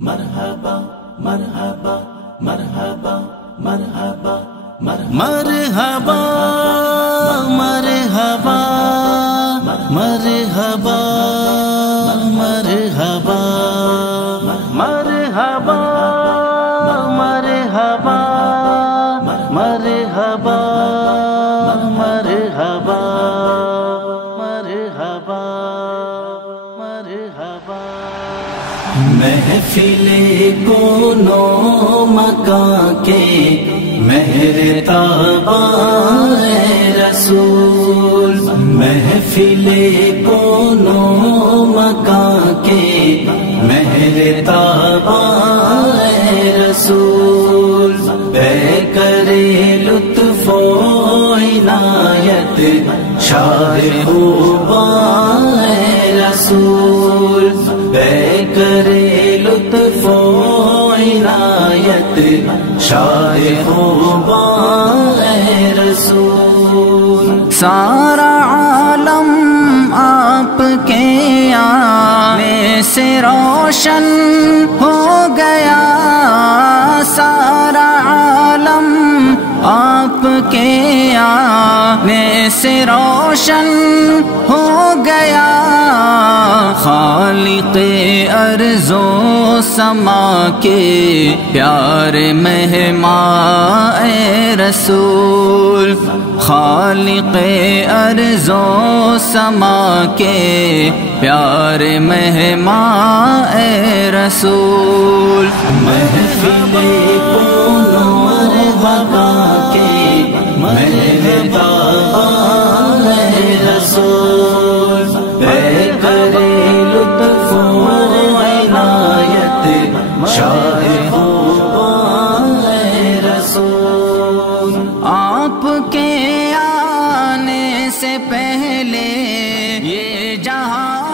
مرحبا مرحبا مرحبا مرحبا مرحبا مرحبا مرحبا مرحبا مرحبا مرحبا مرحبا مرحبا مرحبا مرحبا محفل کونو مکان کے مہر تابا اے رسول، محفل کونو مکان کے مہر تابا اے رسول، بے کرے لطف و عنایت شاہ خوباں اے رسول، بے کرے لطف و عنایت شاہ خوباں اے رسول۔ سارا عالم آپ کے آنے سے روشن ہو گیا، سارا عالم آپ کے آنے سے روشن ہو گیا، خالق ارض و سما کے پیارے مہمان اے رسول، خالق ارض و سما کے پیارے مہمان اے رسول۔ محفل کونو مرحبا کے مہربان اے رسول، بے کرے لطف و عنایت شاہ خوباں اے رسول۔ آپ کے آنے سے پہلے یہ جہاں